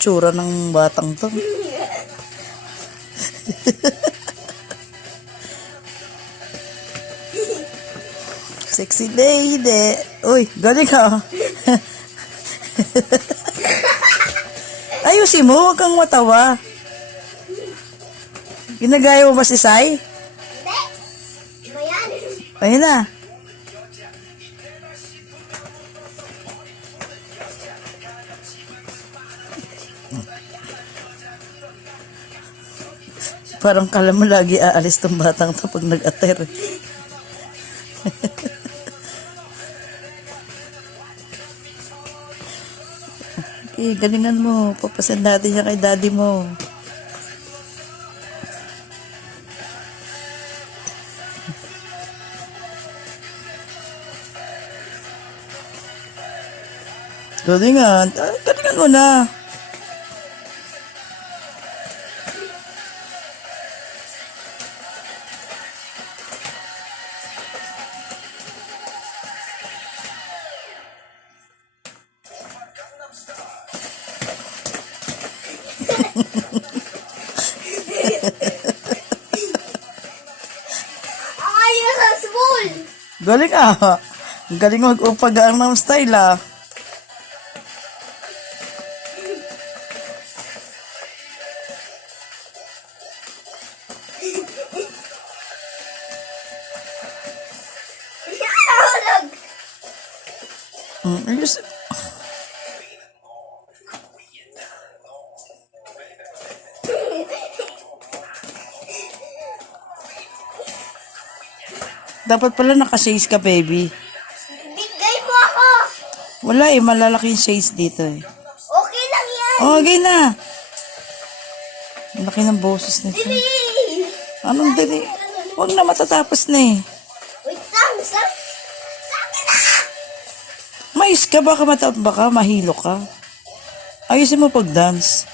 tsura ng batang to. Sexy lady. Uy, galing ka. Ayusin mo, huwag kang matawa. Ginagaya mo ba si Sai? Hindi. Iba yan. Ayun na. Parang kala mo lagi aalis tong batang to pag nag-ater. Okay, galingan mo. Papasan natin siya kay daddy mo. Galingan. Galingan mo na. Ayos sa school. Galing ah. Galing mag-upagaan ng style ah. Nahulog. Ayos. Dapat pala naka-shades ka, baby. Bigay mo ako. Wala eh, malalaki yung shades dito eh. Okay lang yan. Okay na. Ang laki ng boses nito. Dili. Anong dali? Huwag na, matatapos na eh. Wait lang. Sa akin na. Mais ka, baka mahilo ka. Ayusin mo pag-dance.